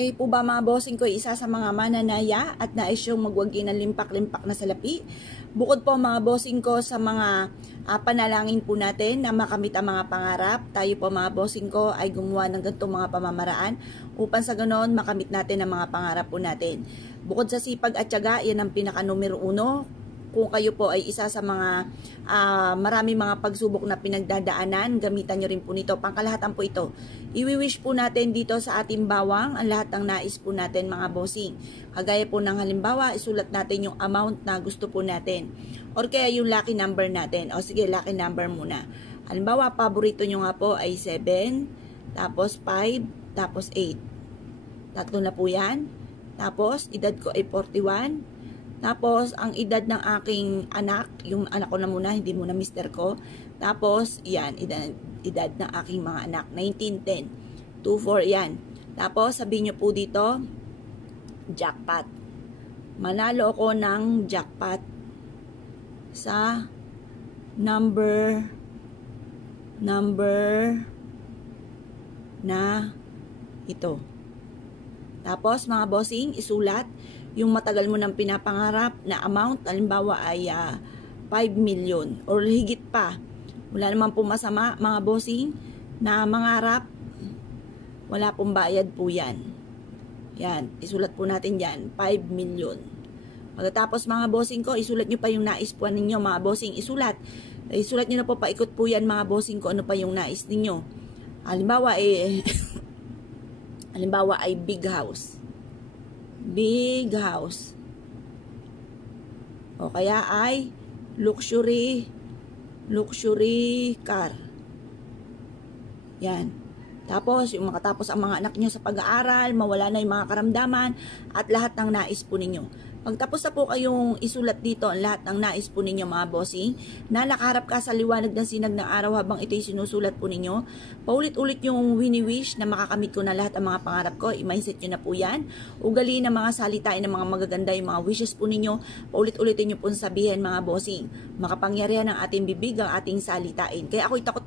Kayo po ba mga bossing ko isa sa mga mananaya at nais yung magwagi ng limpak-limpak na salapi? Bukod po mga bossing ko sa mga panalangin po natin na makamit ang mga pangarap, tayo po mga bossing ko ay gumawa ng ganitong mga pamamaraan upang sa ganon makamit natin ang mga pangarap po natin. Bukod sa sipag at tiyaga, yan ang pinaka numero 1. Kung kayo po ay isa sa mga marami mga pagsubok na pinagdadaanan, gamitan nyo rin po nito. Pangkalahatan po ito. Iwi-wish po natin dito sa ating bawang ang lahat ng nais po natin mga bossing. Kagaya po ng halimbawa, isulat natin yung amount na gusto po natin. Or kaya yung lucky number natin. O sige, lucky number muna. Halimbawa, paborito nyo nga po ay 7, tapos 5, tapos 8. Tatlo na po yan. Tapos, edad ko ay 41. Tapos, ang edad ng aking anak, yung anak ko na muna, hindi muna mister ko. Tapos, yan, edad ng aking mga anak, 1910. 24, yan. Tapos, sabihin nyo po dito, jackpot. Manalo ako ng jackpot sa number na ito. Tapos, mga bossing, isulat yung matagal mo nang pinapangarap na amount, halimbawa ay 5 million or higit pa. Wala naman po masama mga bossing na mangarap, wala pong bayad po yan. Yan, isulat po natin yan, 5 million. Pagkatapos mga bossing ko, isulat nyo pa yung nais po ninyo mga bossing, isulat nyo na po, paikot po yan mga bossing ko, ano pa yung nais ninyo. Halimbawa ay big house. Big house. O kaya ay luxury car. Yan. Tapos, yung makatapos ang mga anak nyo sa pag-aaral, mawala na yung mga karamdaman, at lahat ng nais po ninyo. Pagtapos na po kayong isulat dito ang lahat ng nais po ninyo mga bossing, na nakaharap ka sa liwanag ng sinag ng araw habang ito'y sinusulat po ninyo, paulit-ulit yung wini-wish na makakamit ko na lahat ang mga pangarap ko, i-mindset nyo na po yan, ugaliin ng mga salitain ng mga magaganda yung mga wishes po ninyo, paulit-ulitin nyo po sabihin mga bossing, makapangyarihan ng ating bibig ang ating salitain. Kaya ako'y takot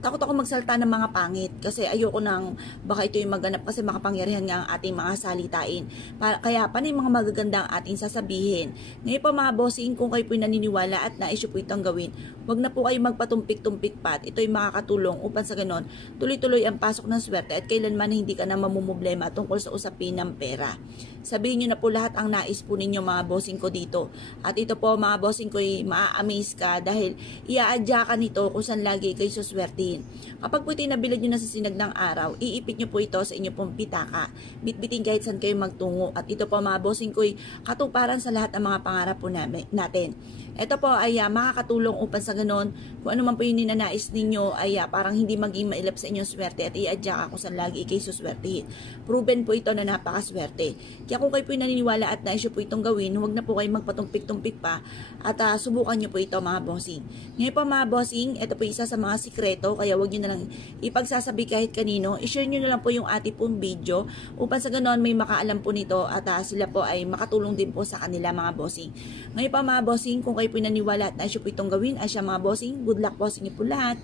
ako magsalita ng mga pangit, kasi ayoko nang baka ito'y maganap kasi makapangyarihan nga ang ating mga salitain. Kaya panay mga magagandang ating sasabihin. Ngayon po mga bossing, kung kayo po'y naniniwala at nais po itong gawin, huwag na po kayo magpatumpik-tumpik pa at ito'y makakatulong upang sa ganon, tuloy-tuloy ang pasok ng swerte at kailanman hindi ka na mamumblema tungkol sa usapin ng pera. Sabihin nyo na po lahat ang nais po ninyo mga bossing ko dito. At ito po mga bossing ko ay maa-amaze ka dahil iaadya ka nito kung saan lagi kayo suswertihin. Kapag po ito'y nabilad nyo na sa sinag ng araw, iipit nyo po ito sa inyo pong pitaka. Bitbitin kahit saan kayo magtungo. At ito po mga bossing ko ay katuparan sa lahat ng mga pangarap po natin. Ito po ay makakatulong upang sa ganon, kung ano man po yung ninanais ninyo ay parang hindi maging mailap sa inyong swerte at i-adya ka kung saan lagi kayo suswertihin. Proven po ito na napakaswerte. Kaya kung kayo po naniniwala at nais po itong gawin, huwag na po kayo magpatumpik-tumpik pa at subukan nyo po ito mga bossing. Ngayon po mga bossing, ito po isa sa mga sikreto, kaya huwag nyo na lang ipagsasabi kahit kanino. I-share nyo na lang po yung ating pong video upang sa ganon may makaalam po nito at sila po ay makatulong din po sa kanila mga bossing. Ngayon pa mga bossing, kung kayo po naniniwala at nais po itong gawin, ay siya mga bossing, good luck po sa inyo po lahat.